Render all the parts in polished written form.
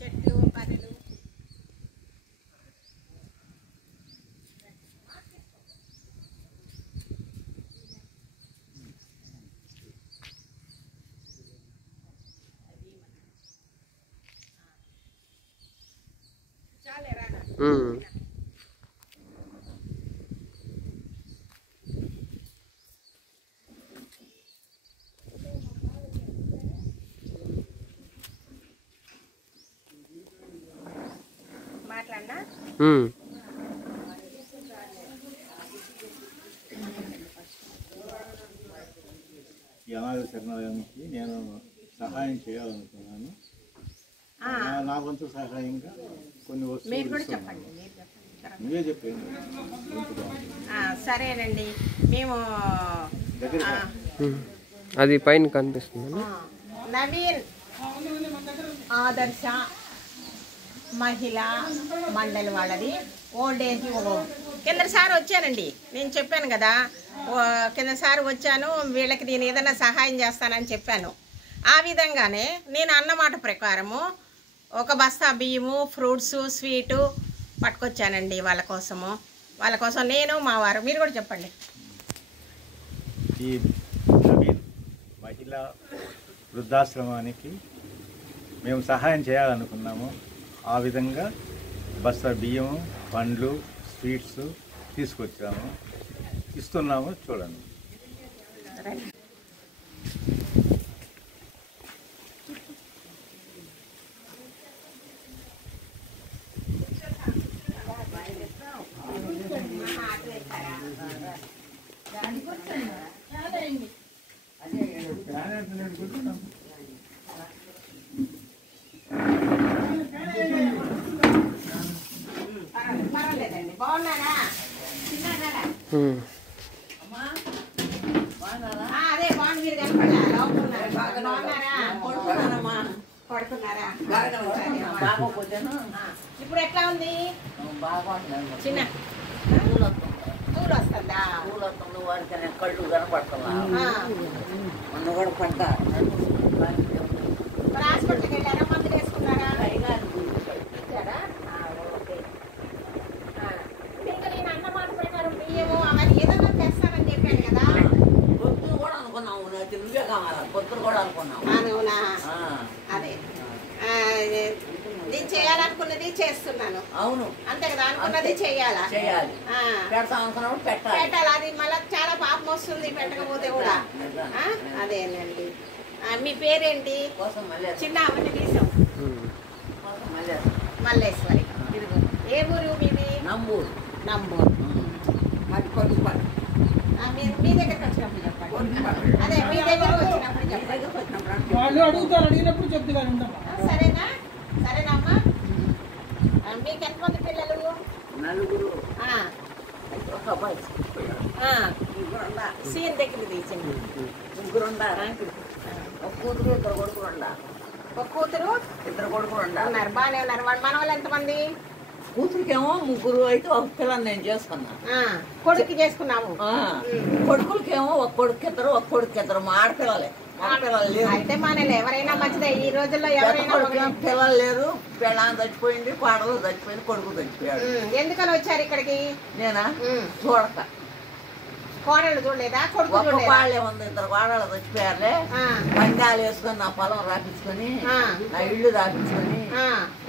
చెట్లు పనులు చాలే రానా మాట్లాడనా ఈ అనాథ శరణాలయానికి నేను సహాయం చేయాలనుకున్నాను. నా వంతు సహాయంగా కొన్ని వస్తువులు నువ్వే చెప్పండి. సరేనండి. మేము అది పైన కనిపిస్తుంది. నవీన్ ఆదర్శ మహిళా మండలి వాళ్ళది ఓల్డ్ ఏజ్ హోమ్ కిందసారి వచ్చానండి. నేను చెప్పాను కదా, కిందసారి వచ్చాను, వీళ్ళకి నేను ఏదైనా సహాయం చేస్తానని చెప్పాను. ఆ విధంగానే నేను అన్నమాట ప్రకారము ఒక బస్తా బియ్యము, ఫ్రూట్స్, స్వీటు పట్టుకొచ్చానండి వాళ్ళ కోసం. నేను మా వారు. మీరు కూడా చెప్పండి. ఈ నవీన్ మహిళా వృద్ధాశ్రమానికి మేము సహాయం చేయాలనుకున్నాము. ఆ విధంగా బస్తా బియ్యము, పండ్లు, స్వీట్స్ తీసుకొచ్చాము, ఇస్తున్నాము. చూడండి. పర్వాలేదండి. బాగున్నారా? అదే బాగుంది. మీరు కనపడలా? బాగున్నారా? పడుకున్నారా? ఇప్పుడు ఎట్లా ఉంది? చిన్న పూలు వస్తుందా? కళ్ళు కనపడుతున్నా కూడా పంట మరి హాస్పిటల్కి వెళ్ళారా? మందులు వేసుకున్నారా? ఇచ్చారా? ఓకే. ఇంకా నేను అన్నమాట ప్రకారం బియ్యము అవన్నీ ఏదన్నా తెస్తానని చెప్పాను కదా. పొద్దున కూడా అనుకున్నాము, నువ్వే కావాలా పొద్దున కూడా అనుకున్నాము. అవునా? అదే నేను చేయాలనుకున్నది చేస్తున్నాను. అవును, అంతే కదా. అనుకున్నది చేయాలి. పెడతాం అనుకున్నప్పుడు పెట్టాలి. అది మళ్ళీ చాలా పాపం వస్తుంది పెట్టకపోతే కూడా. అదేనండి. మీ పేరేంటి? చిన్న అవన్నీ తీసాం. మల్లేశ్వరి. ఏ ఊరు మీది? నంబూరు. మీ దగ్గరకు వచ్చినప్పుడు చెప్పండి. అదే మీ దగ్గరకు వచ్చినప్పుడు చెప్పండి. అడిగినప్పుడు చెప్తాను. సరేనా? సరేనమ్మా. మీకు ఎంతమంది పిల్లలు? నలుగురు. సీన్ దగ్గర తీసింది. ముగ్గురు ఉండారా? ఒక కూతురు, ఇద్దరు కొడుకులు ఉండాలి. ఒక కూతురు, ఇద్దరు కొడుకులు ఉన్నారు. బాగానే ఉన్నారు. మన వాళ్ళు ఎంతమంది? కూతురికేమో ముగ్గురు అయితే ఒక పిల్లని నేను చేసుకున్నా. కొడుకు చేసుకున్నాము. కొడుకులకేమో ఒక కొడుకు ఇద్దరు, ఒక కొడుకు ఇద్దరు. మా ఆడపిల్లలే. అయితే మనలే ఎవరైనా మంచిదే. ఈ రోజుల్లో ఎవరైనా పిల్లలు లేరు. పిల్లని చచ్చిపోయింది, కోడలు చచ్చిపోయింది, కొడుకు చచ్చిపోయాడు. ఎందుకని వచ్చారు ఇక్కడికి? నేనా చూడక. కోడలు చూడలేదా? కొడుకు వాళ్ళే ఉంది. ఇద్దరు కోడలు చచ్చిపోయారులే. పందాలు వేసుకొని నా పొలం రాపించుకొని, నా ఇల్లు రాపించుకొని,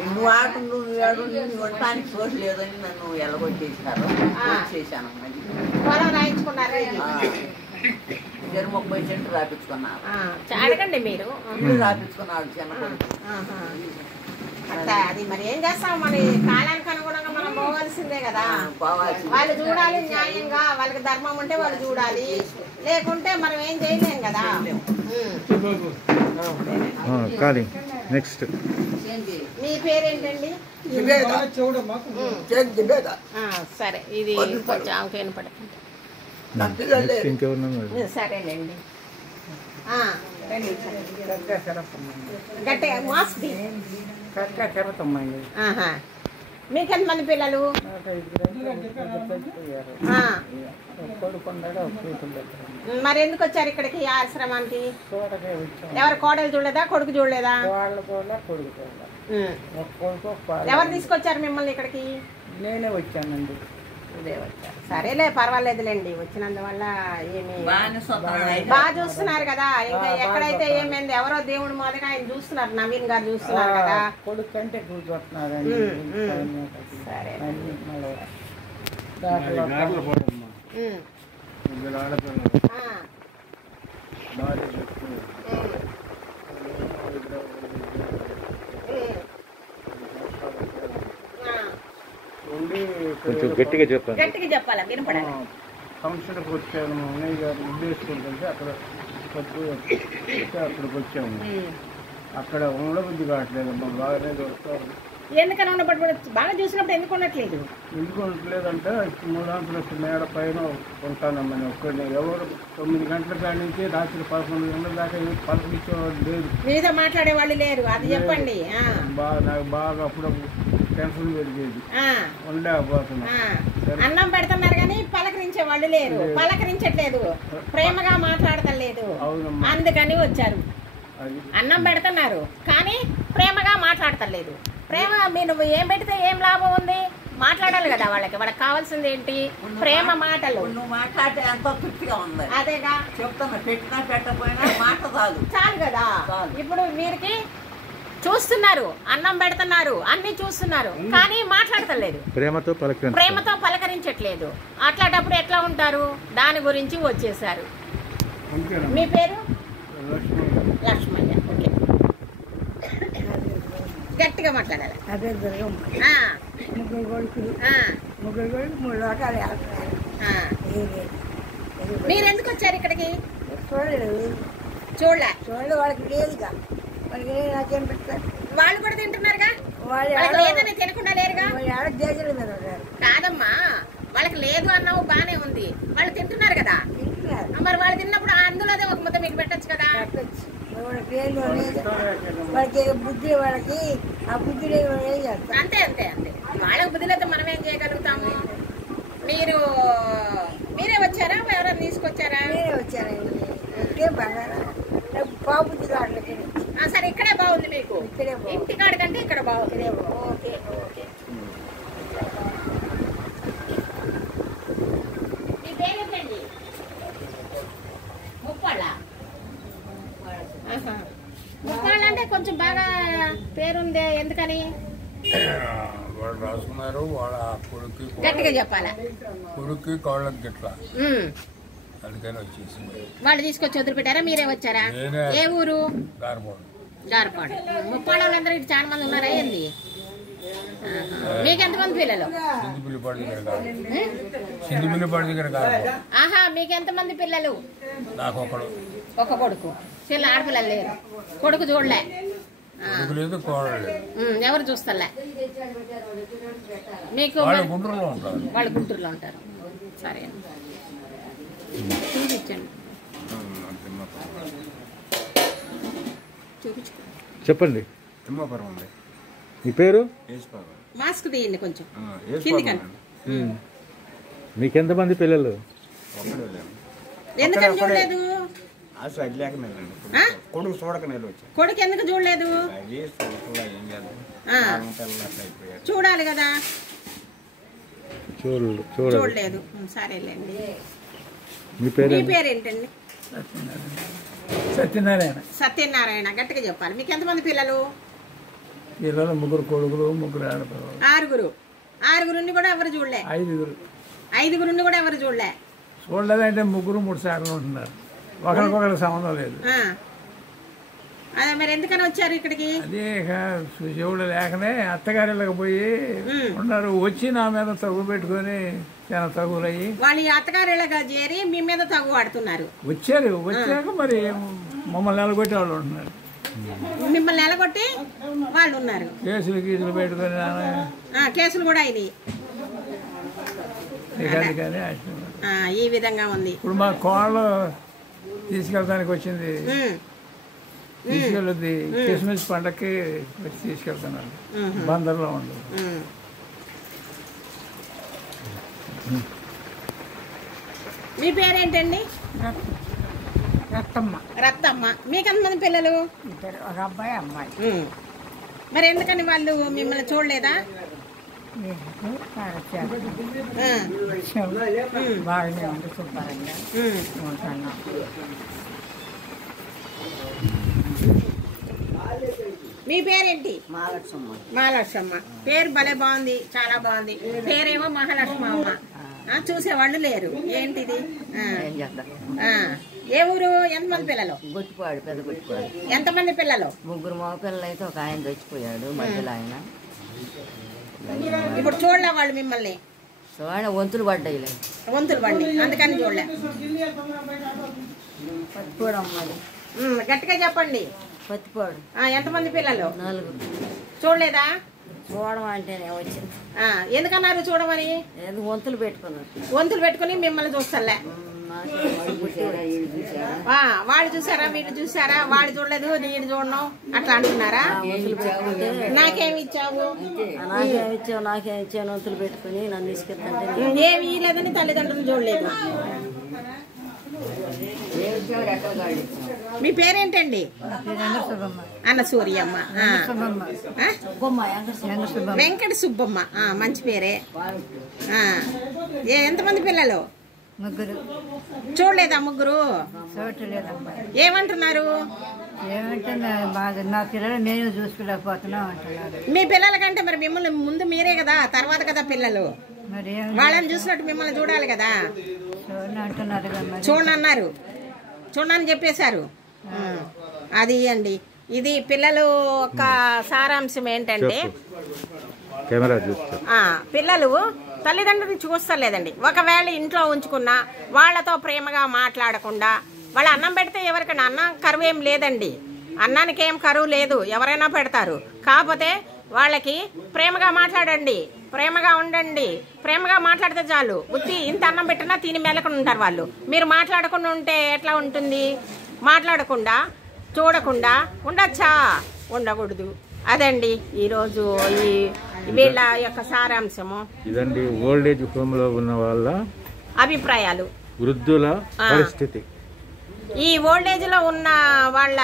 నువ్వు ఆడు నువ్వు ఏడు నువ్వు ఉండటానికి చోటు లేదని నన్ను ఎలగొట్టేసారు. చేశాను. పొలం రాయించుకున్నారు. 30 సెంట్లు రాపించుకున్నారు. అడగండి. మీరు ఇల్లు రాపించుకున్నాడు చిన్న కొడుకు. అట్లా అది మరి ఏం చేస్తాం? మన కాలానికి అనుగుణంగా మనం పోవాల్సిందే కదా. వాళ్ళు చూడాలి న్యాయంగా. వాళ్ళకి ధర్మం ఉంటే వాళ్ళు చూడాలి, లేకుంటే మనం ఏం చేయలేం కదా. నెక్స్ట్ మీ పేరేంటండి? సరే, ఇది కొంచెం ఆమెకైనా పడుతుంది. సరేనండి. గట్టిగా మాస్క్ మీకెంతమంది పిల్లలు? మరి ఎందుకు వచ్చారు ఇక్కడికి ఈ ఆశ్రమానికి? ఎవరు కోడలు చూడలేదా, కొడుకు చూడలేదా? ఎవరు తీసుకొచ్చారు మిమ్మల్ని ఇక్కడికి? నేనే వచ్చానండి. ఇదే వచ్చారు. సరేలే, పర్వాలేదులేండి. వచ్చినందువల్ల ఏమి బాగా చూస్తున్నారు కదా. ఇంకా ఎక్కడైతే ఏమైంది, ఎవరో దేవుడు మాదిరిగా ఆయన చూస్తున్నారు, నవీన్ గారు చూస్తున్నారు కదా. కొడుకు కంటే కూర్చోస్తున్నారండి. సరే, కొంచెం గట్టిగా చెప్పండి. గట్టిగా చెప్పాలా, వినపడాలి. ఫంక్షన్కి వచ్చాను, అన్నయ్య గారు ఉద్దేశిస్తుంటే అక్కడికి వచ్చాము. అక్కడ ఉండబుద్ధి కావట్లేదమ్మా, బాగానే దొరుకుతారు. ఎందుకని ఉండబడి బాగా చూసినప్పుడు ఎందుకు ఉండట్లేదు? ఎందుకు ఉండట్లేదంటే 3 అంతస్తుల మేడ పైన ఉంటానమ్మని ఒక్కడిని. ఎవరు 9 గంటల కాడి నుంచి రాత్రి 11 గంటల దాకా పలకరించేవాడు లేదు. మీతో మాట్లాడే వాళ్ళు లేరు, అది చెప్పండి. నాకు బాగా అప్పుడప్పుడు టెన్షన్ పెరిగేది, ఉండకపోతున్నా. అన్నం పెడుతున్నారు కానీ పలకరించే వాళ్ళు లేరు, పలకరించట్లేదు, ప్రేమగా మాట్లాడతలేదు. అందుకని వచ్చారు. అన్నం పెడుతున్నారు కానీ ప్రేమగా మాట్లాడతలేదు. ప్రేమ నువ్వు ఏం పెడితే ఏం లాభం ఉంది? మాట్లాడాలి కదా వాళ్ళకి. వాళ్ళకి కావాల్సింది ఏంటి? ప్రేమ మాటలు. నువ్వు మాట్లాడితే ఎంతో తృప్తిగా ఉంది. అదేగా చెప్తున్నా, పెట్టినా పెట్టకపోయినా మాట చాలు కదా. ఇప్పుడు వీరికి చూస్తున్నారు, అన్నం పెడుతున్నారు, అన్ని చూస్తున్నారు కానీ మాట్లాడతలేదు, ప్రేమతో పలకరించట్లేదు. అట్లాంటప్పుడు ఎట్లా ఉంటారు? దాని గురించి వచ్చేసారు. మీ పేరు? లక్ష్మయ్య. ఓకే, గట్టిగా మాట్లాడాలి. మీరు ఎందుకు వచ్చారు ఇక్కడికి? చూడలే వాళ్ళకి లేదుగా, వాళ్ళకి నాకేం పెడతారు? వాళ్ళు కూడా తింటున్నారుగా, వాళ్ళకి లేదని తినకుండా లేరుగా. కాదమ్మా, వాళ్ళకి లేదు అన్నావు బానే ఉంది, వాళ్ళు తింటున్నారు కదా. మరి వాళ్ళు తిన్నప్పుడు అందులోదే ఒక ముద్ద మీకు పెట్టచ్చు కదా. వాళ్ళకి బుద్ధి, వాళ్ళకి ఆ బుద్ధి అంతే అంతే అంతే. వాళ్ళకి బుద్ధి లేకపోతే మనం ఏం చేయగలుగుతాము? మీరే వచ్చారా, ఎవరైనా తీసుకొచ్చారా? నేనే వచ్చానండి. బాబుద్ధి రావట్లేదు. సరే, ఇక్కడే బాగుంది మీకు, ఇంటికాడ కంటే ఇక్కడ బాగుంది. Okay okay. మీ పేరేంటండి? ముప్పాళ్ళ. ముప్పాళ్ళ అంటే కొంచెం బాగా పేరుందే, ఎందుకని? వాళ్ళు రాసుకున్నారు. వాళ్ళ కొడుకు గట్టిగా చెప్పాలా? కొడుకు కోళ్ళకి గిట్లా, అందుకని వచ్చేసింది. వాళ్ళు తీసుకొచ్చి వదిలిపెట్టారా, మీరే వచ్చారా? ఏ ఊరు? గారపాడు. ముప్పాళ్ళ వాళ్ళందరూ ఇటు చాలా మంది ఉన్నారా ఏంది? మీకు ఎంతమంది పిల్లలు? ఆహా, మీకు ఎంతమంది పిల్లలు? నాకు ఒక కొడుకు. పిల్ల ఆడపిల్లలు లేరు, కొడుకు చూడలే, ఎవరు చూస్తలే. మీకు వాళ్ళు గుంటూరులో ఉంటారు. సరే, చూపించండి, చూపించుకోండి. చెప్పండి. తిమ్మాపురం ఉంది. మీ పేరు? మాస్క్ తీయండి కొంచెం కిందికండి. మీకెంతమంది పిల్లలు? ఎందుకని చూడలేదు? కొడుకు చూడక నేను వచ్చాను. కొడుకు ఎందుకు చూడలేదు? చూడాలి కదా. చూడలేదు. సరేలేండి. మీ పేరేంటండి? సత్యనారాయణ. సత్యనారాయణ. గట్టిగా చెప్పాలి. మీకు ఎంతమంది పిల్లలు? పిల్లలు 3 కొడుకులు, 3 ఆడపిల్లలు. 6 కూడా ఎవరు చూడలే? 5 కూడా ఎవరు చూడలే? చూడలేదంటే 3 సార్లు ఉంటున్నారు, ఒకరికొకరికి సంబంధం లేదు. అదే మరి ఎందుకని వచ్చారు ఇక్కడికి? అదే శివుడు లేకనే అత్తగారిలోకి పోయి ఉన్నారు. వచ్చి నా మీద తగ్గు పెట్టుకొని చాలా తగులయ్యి వాళ్ళు అత్తగారిలాగా చేరి మీ మీద తగ్గు ఆడుతున్నారు. వచ్చాక మరి మమ్మల్ని నిలగొట్టి వాళ్ళు ఉంటున్నారు. మిమ్మల్ని నిలగొట్టి వాళ్ళు ఉన్నారు. కేసులు పెట్టుకొని కేసులు కూడా అయినాయి. ఈ విధంగా ఉంది. ఇప్పుడు మా కోళ్ళు తీసుకెళ్ళడానికి వచ్చింది, తీసుకెళ్ళొద్ది. క్రిస్మస్ పండగకి వచ్చి తీసుకెళ్తున్నాను. బందర్లో ఉండదు. మీ పేరేంటండి? రక్తమ్మ. రత్తమ్మ. మీకు ఎంతమంది పిల్లలు? ఇద్దరు, ఒక అబ్బాయి అమ్మాయి. మరి ఎందుకని వాళ్ళు మిమ్మల్ని చూడలేదా? బాగానే ఉంది, శుభ్రంగా ఉంటున్నాం. మీ పేరేంటి? మహాలక్ష్మ. మహాలక్ష్మ. పేరు భలే బాగుంది, చాలా బాగుంది. పేరేమో మహాలక్ష్మ అమ్మ. చూసేవాళ్ళు లేరు. ఏంటిది? ఏ ఊరు? ఎంతమంది పిల్లలు? గుట్టిపాడు, పెద్ద గుట్టిపాడు. ఎంతమంది పిల్లలు? 3 మగ పిల్లలు అయితే ఒక ఆయన చచ్చిపోయాడు మధ్యలో. ఆయన ఇప్పుడు చూడలే వాళ్ళు మిమ్మల్ని? ఆయన వంతులు పడ్డాయి. వంతులు పడి అందుకని చూడలే. పత్తిపాడు అమ్మాయి. గట్టిగా చెప్పండి. పత్తిపాడు. ఎంతమంది పిల్లలు? 4. చూడలేదా? చూడడం అంటేనే వచ్చింది. ఎందుకన్నారు చూడమని? వంతులు పెట్టుకున్నారు. వంతులు పెట్టుకుని మిమ్మల్ని చూస్తలే. వాళ్ళు చూసారా, వీళ్ళు చూసారా? వాళ్ళు చూడలేదు, నేను చూడను అట్లా అంటున్నారా? నాకేమి ఇచ్చావు, నాకేమి ఇచ్చాను వంతులు పెట్టుకుని నన్ను తీసుకెళ్తాంటే ఏమి లేదని తల్లిదండ్రులు చూడలేదు. మీ పేరేంటండి? అన్న సూర్యమ్మ. వెంకట సుబ్బమ్మ. మంచి పేరే. ఎంతమంది పిల్లలు? 3. చూడలేదా? 3. చూడలేదమ్మా. ఏమంటున్నారు? ఏమంటే నా పిల్లలు నేను చూసుకోలేకపోతున్నాం అంటున్నారు. మీ పిల్లల కంటే మరి మిమ్మల్ని ముందు మీరే కదా, తర్వాత కదా పిల్లలు. మరి వాళ్ళని చూసినట్టు మిమ్మల్ని చూడాలి కదా. అంటున్నారు కదా. చూడనన్నారు, చూడని చెప్పేశారు. అది అండి. ఇది పిల్లలు ఒక సారాంశం ఏంటంటే, పిల్లలు తల్లిదండ్రులు చూస్తలేదండి. ఒకవేళ ఇంట్లో ఉంచుకున్నా వాళ్ళతో ప్రేమగా మాట్లాడకుండా, వాళ్ళు అన్నం పెడితే ఎవరికైనా అన్నం కరువు ఏం లేదండి. అన్నానికి ఏం కరువు లేదు, ఎవరైనా పెడతారు. కాకపోతే వాళ్ళకి ప్రేమగా మాట్లాడండి, ప్రేమగా ఉండండి. ప్రేమగా మాట్లాడితే చాలు. ఉత్తి ఇంత అన్నం పెట్టినా తిని మెలకుండా ఉంటారు వాళ్ళు. మీరు మాట్లాడకుండా ఉంటే ఎట్లా ఉంటుంది? మాట్లాడకుండా చూడకుండా ఉండొచ్చా? ఉండకూడదు. అదండి ఈరోజు ఈ వీళ్ళ యొక్క సారాంశము. ఇదండి ఓల్డ్ ఏజ్ హోమ్ లో ఉన్న వాళ్ళ అభిప్రాయాలు, వృద్ధుల పరిస్థితి. ఈ ఓల్డేజ్ లో ఉన్న వాళ్ళ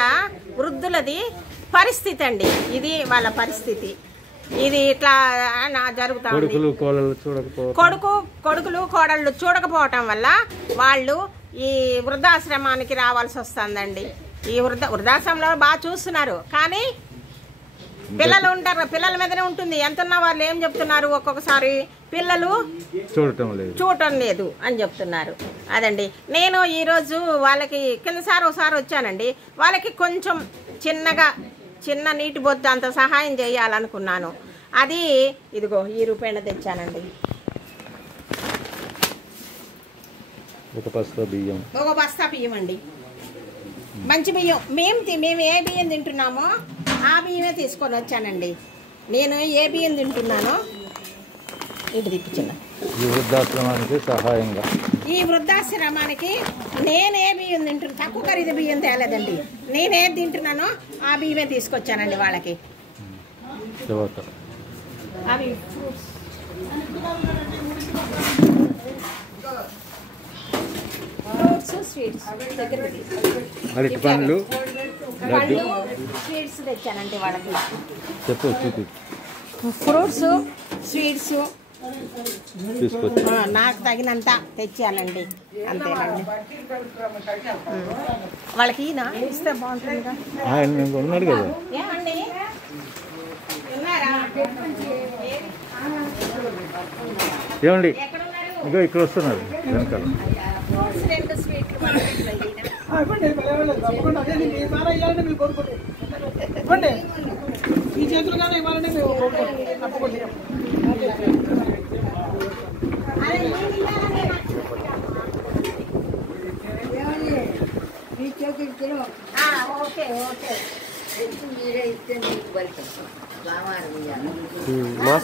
వృద్ధులది పరిస్థితి అండి. ఇది వాళ్ళ పరిస్థితి. ఇది ఇట్లా జరుగుతా ఉంది. కొడుకులు కోడళ్ళు చూడకపోవటం వల్ల వాళ్ళు ఈ వృద్ధాశ్రమానికి రావాల్సి వస్తుందండి. ఈ వృద్ధాశ్రమంలో బాగా చూస్తున్నారు, కానీ పిల్లలు ఉంటారు, పిల్లల మీదనే ఉంటుంది. ఎంతున్నా వాళ్ళు ఏం చెప్తున్నారు, ఒక్కొక్కసారి పిల్లలు చూడటం లేదు అని చెప్తున్నారు. అదండి నేను ఈరోజు వాళ్ళకి కిందసారి ఒకసారి వచ్చానండి. వాళ్ళకి కొంచెం చిన్న నీటి బొద్దు అంత సహాయం చేయాలనుకున్నాను. అది ఇదిగో ఈ రూపాయన తెచ్చానండి. ఒక బస్తా బియ్యం అండి, మంచి బియ్యం. మేము ఏ బియ్యం తింటున్నామో ఆ బియ్యమే తీసుకొని వచ్చానండి. నేను ఏ బియ్యం తింటున్నానో ఇటు తిప్పించిన ఈ వృద్ధాశ్రమానికి నేను ఏ బియ్యం తింటున్నా, తక్కువ ఖరీదు బియ్యం తేలేదండి. నేనేది తింటున్నానో ఆ బియ్యమే తీసుకొచ్చానండి వాళ్ళకి. అవి ఫ్రూట్స్, స్వీట్స్ పండ్లు, స్వీట్స్ తెచ్చానండి వాళ్ళకి. చెప్పు. ఫ్రూట్స్, స్వీట్స్ నాకు తగినంత తెచ్చానండి. అంతేనండి. వాళ్ళకి ఇస్తే బాగుంటుందిగా. ఉన్నాడు కదా. ఏమండి ఉన్నారా? ఏమండి ఇంకా ఇక్కడ వస్తున్నారు వెనకాల. ఫ్రూట్స్ 2 స్వీట్లు ఈ చేతులు కానీ ఇవ్వాలంటే ఓకే ఓకే.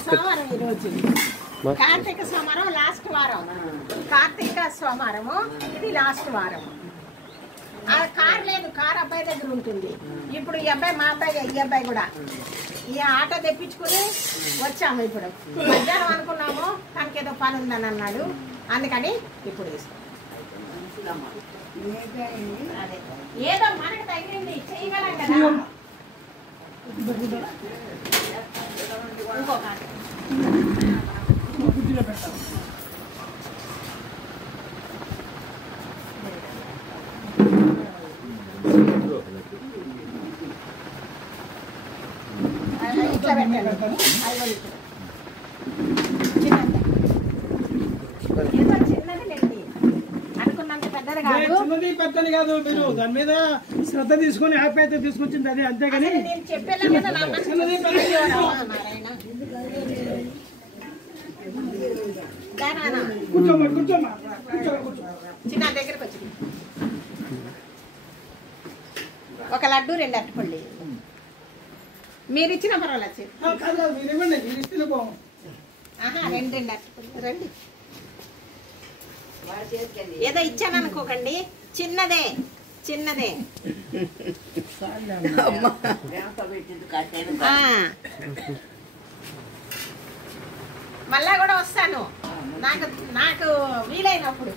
సోమవారం ఈరోజు కార్తీక సోమవారం, లాస్ట్ వారం. కార్తీక సోమవారము ఇది లాస్ట్ వారం. ఆ కార్ లేదు, కార్ అబ్బాయి దగ్గర ఉంటుంది. ఇప్పుడు ఈ అబ్బాయి మా అబ్బాయి, ఈ అబ్బాయి కూడా ఈ ఆటో తెప్పించుకుని వచ్చాము. ఇప్పుడు మధ్యాహ్నం అనుకున్నాము, తనకి ఏదో పని ఉందని అన్నాడు, అందుకని ఇప్పుడు తీసుకున్నాం. అదే ఏదో మనకు తగిలింది చేయగలం కదా. ఇంకొక ఇట్లా పెట్టాను, చిన్నది లేండి, అనుకున్నంత పెద్దది కాదు. చిన్నది పెద్దది కాదు, మీరు దాని మీద శ్రద్ధ తీసుకొని ఆప్యాయత తీసుకొచ్చింది అదే, అంతేగాని నేను చెప్పాను కదా నా మనసు నారాయణ. కూర్చోమ్మా కూర్చోమ్మా చిన్న దగ్గరకు వచ్చింది. ఒక లడ్డు, 2 అరటిపళ్ళు మీరు ఇచ్చిన పర్వాలేదు. కాదు కాదు, మీరు ఇవ్వండి, మీరు ఇస్తే బాగుంది. 2 అరటిపళ్ళు రండి. ఏదో ఇచ్చాను అనుకోకండి, చిన్నదే చిన్నదే. మళ్ళా కూడా వస్తాను, నాకు నాకు వీలైనప్పుడు.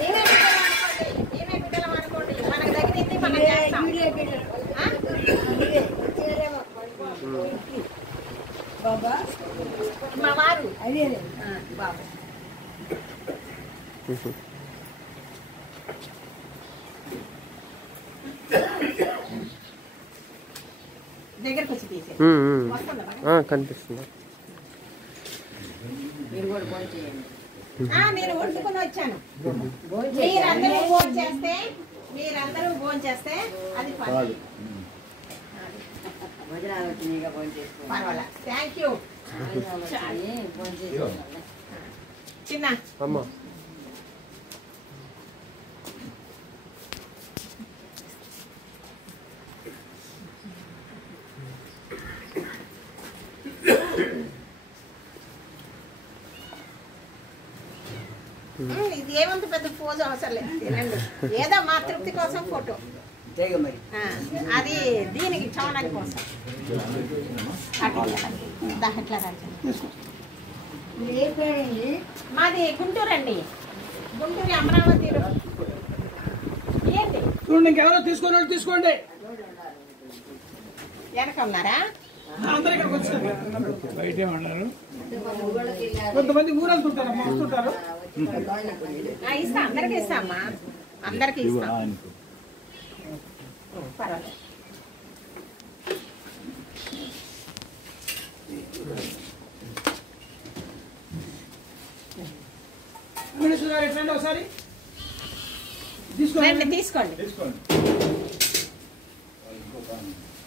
నేనే బిడ్డలం అనుకోండి, మనకు తగిలింది మనం చేస్తాం. మా వారు బాబు దగ్గరకు వచ్చి తీసే కనిపిస్తుంది. నేను వండుకుని వచ్చాను. మీరందరూ భోజనం చేస్తే అది పర్వాలేదు. థ్యాంక్ యూ చిన్న. అమ్మా ఇది ఏమంత పెద్ద పోజు అవసరం లేదు, తినండి. ఏదో మా తృప్తి కోసం ఫోటో, అది దీనికి చవడానికి కోసం. అట్లా మాది గుంటూరు అండి, గుంటూరు అమరావతి. ఏంటి చూడండి, ఇంకెవరో తీసుకుని తీసుకోండి. వెనక ఉన్నారా? అందరూ ఇక్కడికి వచ్చారు, బయటే ఉన్నారు. కొంతమంది ఊరెళ్తుంటారు, వస్తుంటారు. ఇస్తా, అందరికి ఇస్తామ్మా, అందరికి ఇస్తా. పర్వాలేదు. ఒకసారి తీసుకోండి తీసుకోండి,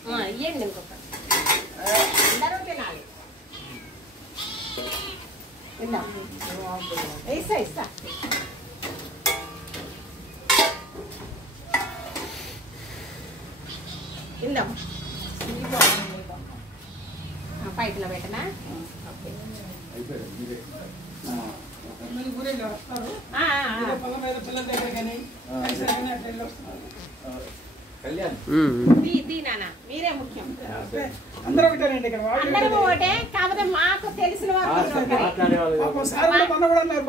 ఇవ్వండి. ఇంకొక అందరూ తినాలి. ఇస్తా ఇస్తా. ఇందాం పైపులో పెట్టనా? మీరే ముఖ్యం. అందరూ ఒకటేనండి ఇక్కడ, అందరూ ఒకటే, కాకపోతే మాకు తెలిసిన వారు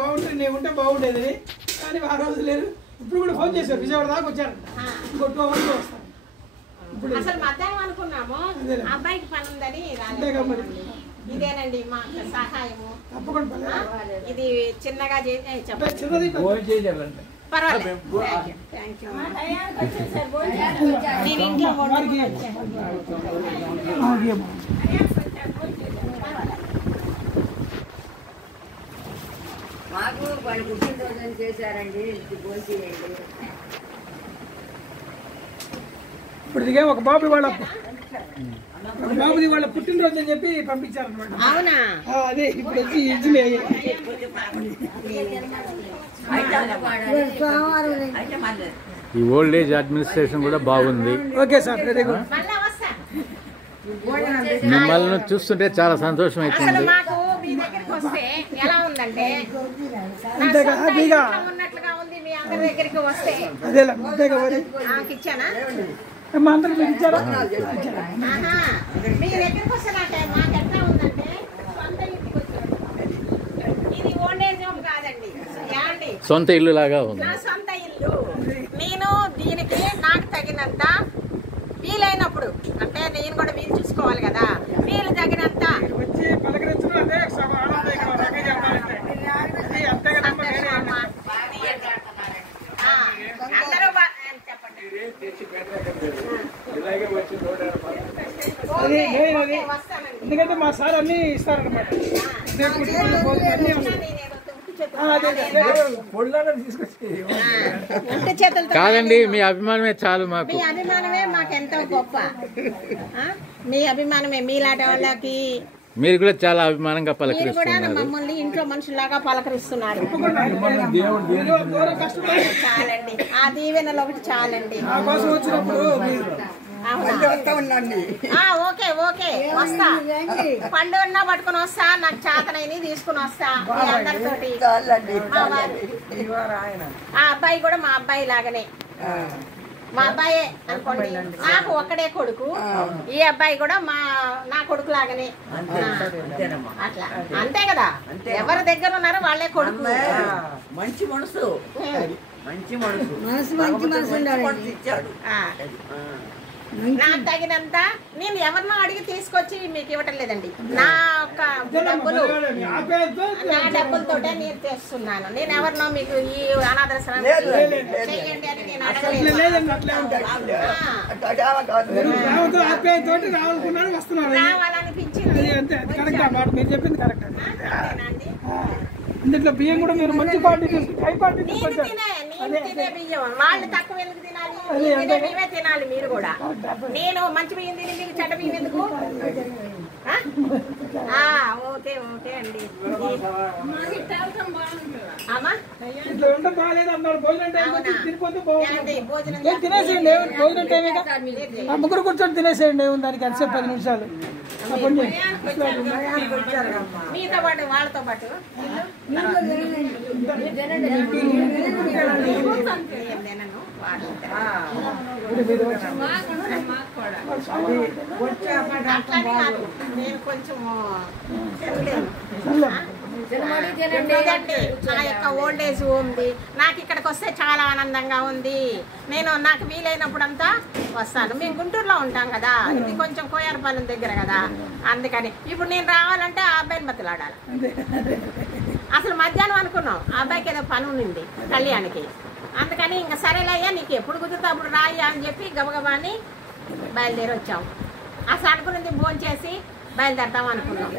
బాగుంటుంది, నేను ఉంటే బాగుండేది, కానీ ఆ రోజు లేదు. ఇప్పుడు కూడా ఫోన్ చేశారు, విజయవాడ దాకా వచ్చారు, ఇంకో 2 hours వస్తాను. అసలు మధ్యాహ్నం అనుకున్నాము, అబ్బాయికి పని ఉందని రాలేదు. ఇదేనండి మా సహాయము. తప్పకుండా ఇది చిన్నగా చేసి చెప్పండి. పర్వాలేదు. Thank you. నేను ఇంట్లో మాకు వాళ్ళు పుట్టినరోజు చేశారండి, ఇప్పుడు ఇదిగే ఒక బాబు బాబుది వాళ్ళ పుట్టినరోజు అని చెప్పి పంపించారనమాట. అవునా? అదే ఇప్పుడు వచ్చి ఇచ్చింది. ఈ ఓల్డ్ ఏజ్ అడ్మినిస్ట్రేషన్ కూడా బాగుంది. Okay sir, very good. మళ్ళా వస్తా. మిమ్మల్ని చూస్తుంటే చాలా సంతోషం అసలు అవుతుంది. మాకు మీ దగ్గరికి వస్తే ఎలా ఉందంటే నా సొంత ఇంట్లో ఉన్నట్లుగా ఉంది. మీ అందరి దగ్గరికి వస్తే ఇచ్చానా? ఆహా. మీ దగ్గరికి వస్తే మాకు ఎట్లా ఉందంటే సొంత ఇంటికి వచ్చాను. ఇది ఓల్డ్ ఏజ్ హోమ్ కాదండి, ఏమండి? సొంత ఇల్లు లాగా ఉంది. నా సొంత ఇల్లు. నేను దీనికి నాకు తగినంత వీలైనప్పుడు, అంటే నేను కూడా వీలు చూసుకోవాలి కదా, వీలు తగినంత అందరూ ఎందుకంటే మా సార్ అన్ని ఇస్తారనమాట. కాదండి, మీ అభిమానమే చాలు మాకు. మీ అభిమానమే మాకెంతో గొప్ప. మీ అభిమానమే. మీలాంటి వాళ్ళకి మీరు కూడా చాలా అభిమానంగా మీరు కూడా పలకరిస్తున్నారు. మమ్మల్ని ఇంట్లో మనుషులాగా పలకరిస్తున్నారు. చాలండి, ఆ దీవెనలు ఒకటి చాలండి. ఓకే ఓకే, వస్తా. పండు ఉన్నా పట్టుకుని వస్తా, నాకు చేతనైనా తీసుకుని వస్తా మీ అందరితోటి. ఆ అబ్బాయి కూడా మా అబ్బాయి లాగానే, మా అబ్బాయే అనుకోండి. నాకు ఒక్కడే కొడుకు, ఈ అబ్బాయి కూడా నా కొడుకు లాగానే. అట్లా అంతే కదా, ఎవరి దగ్గర ఉన్నారో వాళ్ళే కొడుకు. మంచి మనసు, మంచి మనసు, మంచి మనసు ఉండాలి. ఇచ్చాడు. నాకు తగినంత నేను ఎవరినో అడిగి తీసుకొచ్చి మీకు ఇవ్వటం లేదండి. నా యొక్క డబ్బులు, నా డబ్బులతోటే నేను తెస్తున్నాను. నేను ఎవరినో మీకు ఈ అనాథాశ్రమం చెయ్యండి అని నేను అడగలేదు. రావాలనిపించింది. ఇందులో బియ్యం కూడా మీరు మంచి క్వాలిటీ హై క్వాలిటీ నేను తినే బియ్యం వాళ్ళు తక్కువ ఎందుకు తినాలి? నేను తినే బియ్యమే తినాలి మీరు కూడా. నేను మంచి బియ్యం తిని మీకు చెడ్డ బియ్యం ఎందుకు? ఓకే ఓకే అండి. తినేసేయండి, భోజనం టైమే. ముగ్గురు కూర్చొని తినేసేయండి, దానికి అంతే 10 నిమిషాలు. మీతో పాటు వాళ్ళతో పాటు నేను కొంచెం లేదండి. నా యొక్క ఓల్డ్ ఏజ్ ఉంది. నాకు ఇక్కడికి వస్తే చాలా ఆనందంగా ఉంది. నాకు వీలైనప్పుడంతా వస్తాను. మేము గుంటూరులో ఉంటాం కదా, ఇది కొంచెం కోయారపాలెం దగ్గర కదా, అందుకని ఇప్పుడు నేను రావాలంటే ఆ అబ్బాయిని బతిలాడాలి. అసలు మధ్యాహ్నం అనుకున్నాం, ఆ అబ్బాయికి ఏదో పని ఉంది కళ్యాణ్కి, అందుకని ఇంకా సరేలయ్యా నీకు ఎప్పుడు కుదిరితే అప్పుడు రాయ్యా అని చెప్పి గబగబాని బయలుదేరి వచ్చాం. అసలు అనుకున్నది భోజనం చేసి బయలుదేరతాం అనుకున్నాం.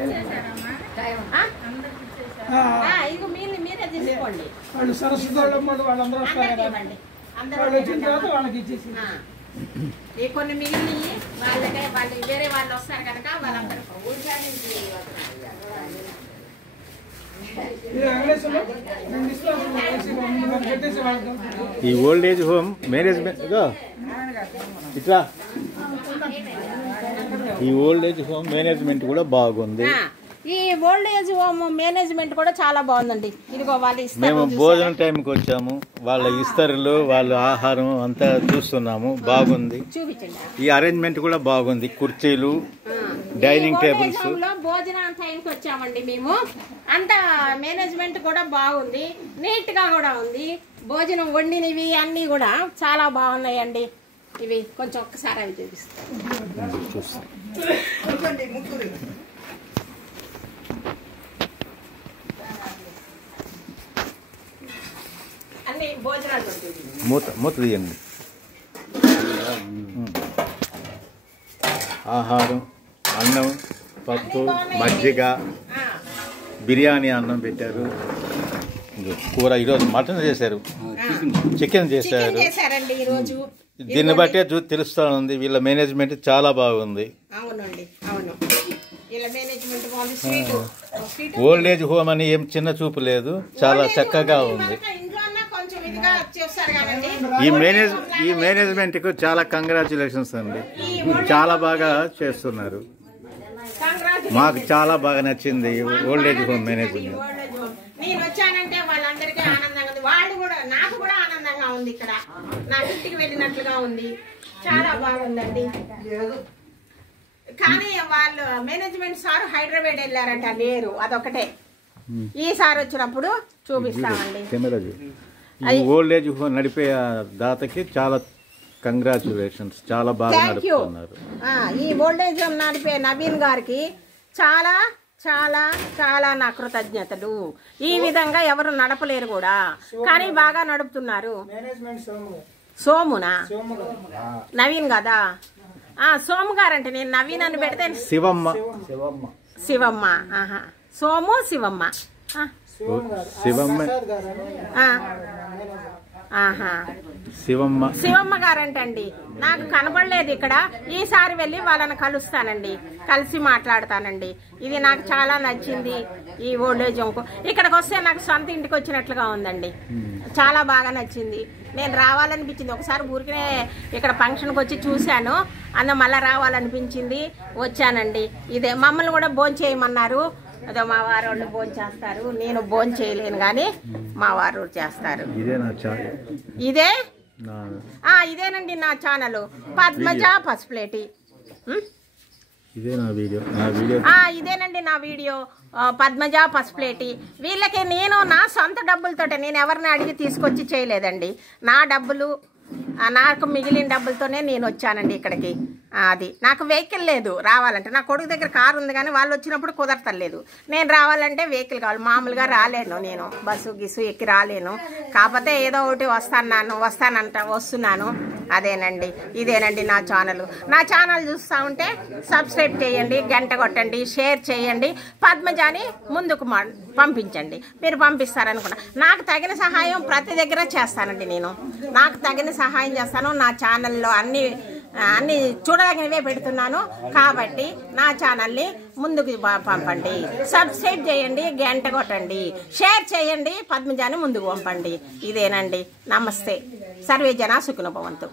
ఇదిగో మీరే తీసుకోండి. ఈ కొన్ని మిగిలిన వాళ్ళ దగ్గర వాళ్ళు వేరే వాళ్ళు వస్తారు కనుక వాళ్ళందరూ ఈ ఓల్డ్ ఏజ్ హోమ్ మేనేజ్మెంట్ ఇట్లా, ఈ ఓల్డ్ ఏజ్ హోమ్ మేనేజ్మెంట్ కూడా బాగుంది. ఈ ఓల్డ్ ఏజ్ హోమ్ మేనేజ్మెంట్ కూడా చాలా బాగుందండి. ఇదిగో వాళ్ళు మేము భోజనం టైంకి వచ్చాము, వాళ్ళ ఇస్తరులు, వాళ్ళ ఆహారం అంతా చూస్తున్నాము, బాగుంది. ఈ అరేంజ్మెంట్ కూడా బాగుంది, కుర్చీలు, డైనింగ్ టేబుల్స్. భోజనం టైంకి వచ్చామండి మేము, అంత మేనేజ్మెంట్ కూడా బాగుంది, నీట్ గా కూడా ఉంది. భోజనం వండినవి అన్ని కూడా చాలా బాగున్నాయండి. ఇవి కొంచెం ఒక్కసారి అవి చూపిస్తాం. అన్ని భోజనాలు మూత తీయండి. ఆహారం, అన్నం, పప్పు, మజ్జిగ, బిర్యానీ అన్నం పెట్టారు. కూర ఈరోజు మటన్ చేశారు, చికెన్ చేశారు. దీన్ని బట్టే తెలుస్తా ఉంది వీళ్ళ మేనేజ్మెంట్ చాలా బాగుంది. ఓల్డ్ ఏజ్ హోమ్ అని ఏం చిన్న చూపు లేదు, చాలా చక్కగా ఉంది. ఈ మేనేజ్మెంట్ కు చాలా కంగ్రాచులేషన్స్ అండి, చాలా బాగా చేస్తున్నారు. మాకు చాలా బాగా నచ్చింది ఓల్డ్ ఏజ్ హోమ్ మేనేజ్మెంట్. నేను వచ్చానంటే వాళ్ళందరికీ ఆనందంగా ఉంది, వాళ్ళు కూడా నాకు కూడా ఆనందంగా ఉంది. ఇక్కడ నా ఇంటికి వెళ్ళినట్లుగా ఉంది, చాలా బాగుందండి. కానీ వాళ్ళు మేనేజ్మెంట్ సార్ హైదరాబాద్ వెళ్ళారంట, లేరు, అదొకటే. ఈసారి వచ్చినప్పుడు చూపిస్తామండి. ఈ ఓల్డ్ ఏజ్ హోమ్ నడిపే దాతకి చాలా కంగ్రాచులేషన్స్, చాలా బాగా నడుపుతున్నారు. ఈ ఓల్డ్ ఏజ్ హోమ్ నడిపే నవీన్ గారికి చాలా చాలా చాలా నా కృతజ్ఞతలు. ఈ విధంగా ఎవరు నడపలేరు కూడా, కానీ బాగా నడుపుతున్నారు. సోమునా నవీన్ కదా, సోము గారంటే నేను నవీన్ అని పెడితే శివమ్మ. శివమ్మ, సోము శివమ్మ, శివమ్మ శివమ్మ గారంటండి. నాకు కనబడలేదు ఇక్కడ, ఈసారి వెళ్ళి వాళ్ళని కలుస్తానండి, కలిసి మాట్లాడతానండి. ఇది నాకు చాలా నచ్చింది. ఈ ఓల్డేజ్ హోమ్ ఇక్కడికి వస్తే నాకు సొంత ఇంటికి వచ్చినట్లుగా ఉందండి, చాలా బాగా నచ్చింది. నేను రావాలనిపించింది, ఒకసారి ఊరికే ఇక్కడ ఫంక్షన్కి వచ్చి చూశాను, మళ్ళీ రావాలనిపించింది, వచ్చానండి. ఇదే మమ్మల్ని కూడా భోజనం చేయమన్నారు. అదో మా వారు వాళ్ళు భోజనం చేస్తారు, నేను భోజనం చేయలేను కానీ మా వారు చేస్తారు. ఇదేనండి నా ఛానల్ పద్మజ పసుపులేటి. ఇదేనండి నా వీడియో పద్మజ పసుపులేటి. వీళ్ళకి నేను నా సొంత డబ్బులతోటే, నేను ఎవరిని అడిగి తీసుకొచ్చి చేయలేదండి. నా డబ్బులు, నాకు మిగిలిన డబ్బులతోనే నేను వచ్చానండి ఇక్కడికి. అది నాకు వెహికల్ లేదు రావాలంటే. నా కొడుకు దగ్గర కారు ఉంది కానీ వాళ్ళు వచ్చినప్పుడు కుదరతలేదు. నేను రావాలంటే వెహికల్ కావాలి, మామూలుగా రాలేను, నేను బస్సు గిస్సు ఎక్కి రాలేను. కాకపోతే ఏదో ఒకటి వస్తున్నాను. అదేనండి, ఇదేనండి నా ఛానల్. నా ఛానల్ చూస్తూ ఉంటే సబ్స్క్రైబ్ చేయండి, గంట కొట్టండి, షేర్ చేయండి, పద్మజాని ముందుకు పంపించండి. మీరు పంపిస్తారనుకున్నా నాకు తగిన సహాయం ప్రతి దగ్గర చేస్తానండి. నేను నాకు తగిన సహాయం చేస్తాను. నా ఛానల్లో అన్ని చూడదగినవే పెడుతున్నాను కాబట్టి నా ఛానల్ని ముందుకు పంపండి, సబ్స్క్రైబ్ చేయండి, గంట కొట్టండి, షేర్ చేయండి, పద్మజాని ముందుకు పంపండి. ఇదేనండి. నమస్తే. సర్వే జన సుఖినో భవంతు.